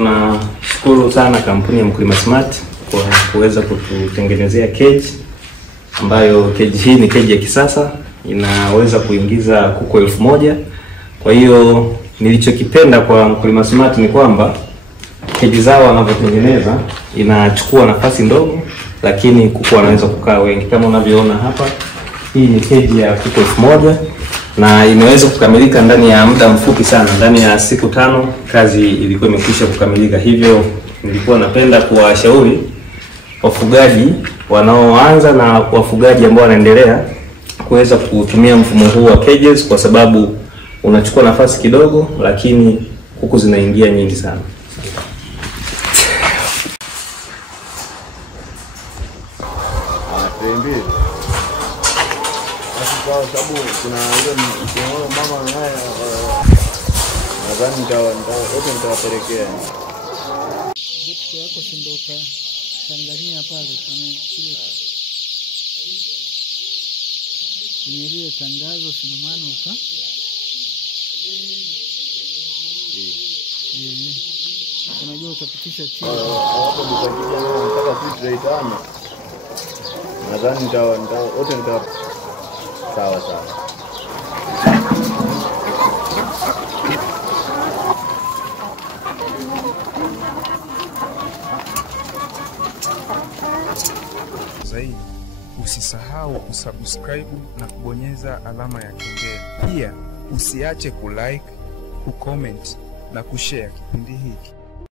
Tunashukuru sana kampuni ya Mkulima Smart kwa kuweza kututengenezea cage, ambayo cage hii ni cage ya kisasa, inaweza kuingiza kuku 1000. Kwa hiyo nilichokipenda kwa Mkulima Smart ni kwamba cage zao wanavyotengeneza inachukua nafasi ndogo, lakini kuku wanaweza kukaa wengi. Kama unavyoona hapa, hii ni cage ya kuku 1000 na imeweza kukamilika ndani ya muda mfupi sana. Ndani ya siku 5 kazi ilikuwa imekwisha kukamilika. Hivyo nilikuwa napenda kuwashauri wafugaji wanaoanza na wafugaji ambao wanaendelea kuweza kutumia mfumo huu wa cages, kwa sababu unachukua nafasi kidogo lakini kuku zinaingia nyingi sana. Kwa sababu kuna ile mama naye nadhani nitawapelekea. Vitu yako si ndio utaangalia pale kwenye ile tangazo, sina maana unajua utapitisha chini. Hapo nitakuja na nataka kitu zaitana. Nadhani wote nita sawa. Zaidi, usisahau kusubscribe na kubonyeza alama ya kengele. Pia usiache kulike, kucomment na kushare kipindi hiki.